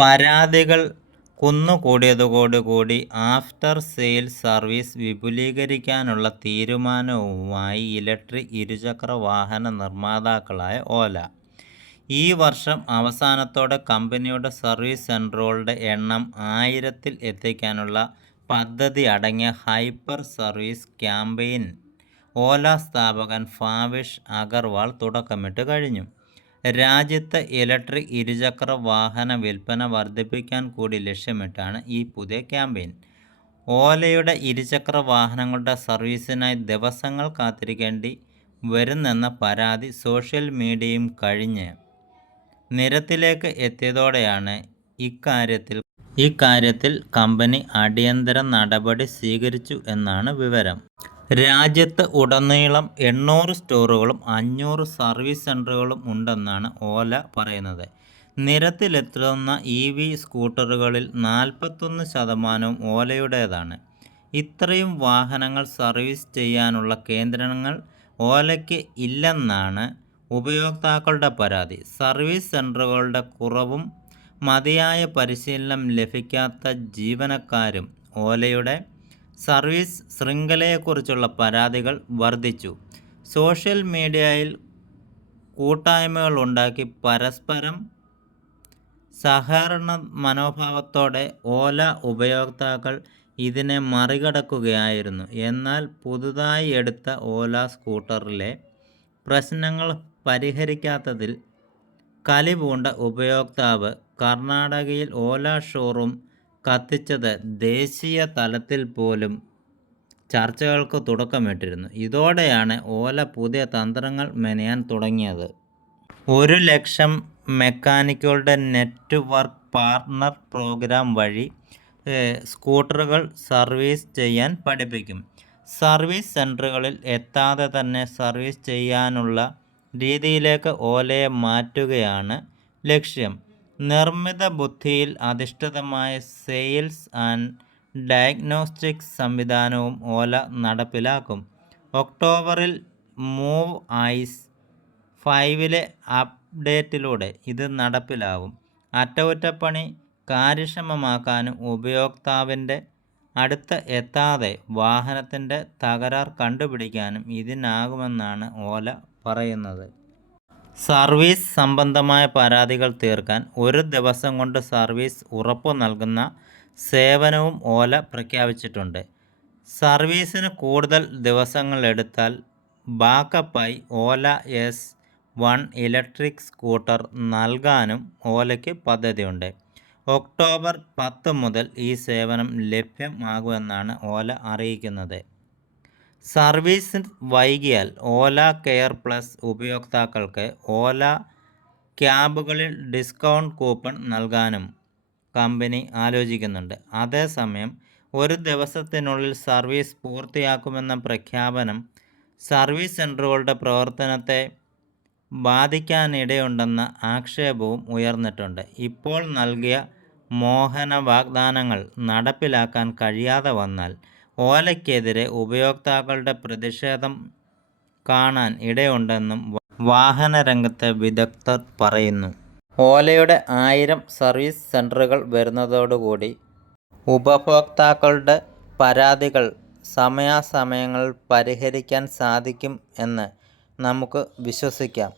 പരാതികൾ കുന്നുകൂടിയതോടുകൂടി after sale service വിപുലീകരിക്കാനുള്ള തീരുമാനവുമായി ഇലക്ട്രിക് ഇരുചക്ര വാഹന നിർമ്മാതാക്കളായ ഓല. ഈ വർഷം അവസാനത്തോടെ കമ്പനിയുടെ സർവീസ് സെന്ററുകളുടെ എണ്ണം ആയിരത്തിൽ എത്തിക്കാനുള്ള പദ്ധതി അടങ്ങിയ ഹൈപ്പർ സർവീസ് ക്യാമ്പയിൻ ഓല സ്ഥാപകൻ ഫാവിഷ് അഗർവാൾ തുടക്കമിട്ട് കഴിഞ്ഞു. രാജ്യത്ത് ഇലക്ട്രിക് ഇരുചക്ര വാഹന വിൽപ്പന വർദ്ധിപ്പിക്കാൻ കൂടി ലക്ഷ്യമിട്ടാണ് ഈ പുതിയ ക്യാമ്പയിൻ. ഓലയുടെ ഇരുചക്ര വാഹനങ്ങളുടെ സർവീസിനായി ദിവസങ്ങൾ കാത്തിരിക്കേണ്ടി വരുന്നെന്ന പരാതി സോഷ്യൽ മീഡിയയും കഴിഞ്ഞ് നിരത്തിലേക്ക് എത്തിയതോടെയാണ് ഇക്കാര്യത്തിൽ കമ്പനി അടിയന്തര നടപടി സ്വീകരിച്ചു എന്നാണ് വിവരം. രാജ്യത്ത് ഉടനീളം എണ്ണൂറ് സ്റ്റോറുകളും അഞ്ഞൂറ് സർവീസ് സെന്ററുകളും ഉണ്ടെന്നാണ് ഓല പറയുന്നത്. നിരത്തിലെത്തുന്ന ഇ വി സ്കൂട്ടറുകളിൽ നാൽപ്പത്തൊന്ന് ശതമാനവും ഓലയുടേതാണ്. ഇത്രയും വാഹനങ്ങൾ സർവീസ് ചെയ്യാനുള്ള കേന്ദ്രങ്ങൾ ഓലയ്ക്ക് ഇല്ലെന്നാണ് ഉപയോക്താക്കളുടെ പരാതി. സർവീസ് സെന്ററുകളുടെ കുറവും മതിയായ പരിശീലനം ലഭിക്കാത്ത ജീവനക്കാരും ഓലയുടെ സർവീസ് ശൃംഖലയെക്കുറിച്ചുള്ള പരാതികൾ വർദ്ധിച്ചു സോഷ്യൽ മീഡിയയിൽ കൂട്ടായ്മകളുണ്ടാക്കി പരസ്പരം സഹകരണ മനോഭാവത്തോടെ ഓല ഉപയോക്താക്കൾ ഇതിനെ മറികടക്കുകയായിരുന്നു. എന്നാൽ പുതുതായി എടുത്ത ഓല സ്കൂട്ടറിലെ പ്രശ്നങ്ങൾ പരിഹരിക്കാത്തതിൽ കലിപൂണ്ട ഉപയോക്താവ് കർണാടകയിൽ ഓല ഷോറൂം കത്തിച്ചത് ദേശീയ തലത്തിൽ പോലും ചർച്ചകൾക്ക് തുടക്കമിട്ടിരുന്നു. ഇതോടെയാണ് ഓല പുതിയ തന്ത്രങ്ങൾ മെനയാൻ തുടങ്ങിയത്. ഒരു ലക്ഷം മെക്കാനിക്കുകളുടെ നെറ്റ്വർക്ക് പാർട്ണർ പ്രോഗ്രാം വഴി സ്കൂട്ടറുകൾ സർവീസ് ചെയ്യാൻ പഠിപ്പിക്കും. സർവീസ് സെന്ററുകളിൽ എത്താതെ തന്നെ സർവീസ് ചെയ്യാനുള്ള രീതിയിലേക്ക് ഓലയെ മാറ്റുകയാണ് ലക്ഷ്യം. നിർമ്മിത ബുദ്ധിയിൽ അധിഷ്ഠിതമായ സെയിൽസ് ആൻഡ് ഡയഗ്നോസ്റ്റിക്സ് സംവിധാനവും ഓല നടപ്പിലാക്കും. ഒക്ടോബറിൽ മൂവ് ഐസ് ഫൈവിലെ അപ്ഡേറ്റിലൂടെ ഇത് നടപ്പിലാവും. അറ്റകുറ്റപ്പണി കാര്യക്ഷമമാക്കാനും ഉപയോക്താവിന്റെ അടുത്ത് എത്താതെ വാഹനത്തിന്റെ തകരാർ കണ്ടുപിടിക്കാനും ഇതിനാകുമെന്നാണ് ഓല പറയുന്നത്. സർവീസ് സംബന്ധമായ പരാതികൾ തീർക്കാൻ ഒരു ദിവസം കൊണ്ട് സർവീസ് ഉറപ്പു നൽകുന്ന സേവനവും ഓല പ്രഖ്യാപിച്ചിട്ടുണ്ട്. സർവീസിന് കൂടുതൽ ദിവസങ്ങൾ എടുത്താൽ ബാക്കപ്പായി Ola S one electric scooter നൽകാനും ഓലയ്ക്ക് പദ്ധതിയുണ്ട്. ഒക്ടോബർ പത്ത് മുതൽ ഈ സേവനം ലഭ്യമാകുമെന്നാണ് ഓല അറിയിക്കുന്നത്. സർവീസ് വൈകിയാൽ ഓല കെയർ പ്ലസ് ഉപയോക്താക്കൾക്ക് ഓല ക്യാബുകളിൽ ഡിസ്കൗണ്ട് കൂപ്പൺ നൽകാനും കമ്പനി ആലോചിക്കുന്നുണ്ട്. അതേസമയം ഒരു ദിവസത്തിനുള്ളിൽ സർവീസ് പൂർത്തിയാക്കുമെന്ന പ്രഖ്യാപനം സർവീസ് സെന്ററുകളുടെ പ്രവർത്തനത്തെ ബാധിക്കാനിടയുണ്ടെന്ന ആക്ഷേപവും ഉയർന്നിട്ടുണ്ട്. ഇപ്പോൾ നൽകിയ മോഹന വാഗ്ദാനങ്ങൾ നടപ്പിലാക്കാൻ കഴിയാതെ വന്നാൽ ഓലയ്ക്കെതിരെ ഉപയോക്താക്കളുടെ പ്രതിഷേധം കാണാൻ ഇടയുണ്ടെന്നും വാഹനരംഗത്തെ വിദഗ്ധർ പറയുന്നു. ഓലയുടെ ആയിരം സർവീസ് സെന്ററുകൾ വരുന്നതോടുകൂടി ഉപഭോക്താക്കളുടെ പരാതികൾ സമയാസമയങ്ങളിൽ പരിഹരിക്കാൻ സാധിക്കും എന്ന് നമുക്ക് വിശ്വസിക്കാം.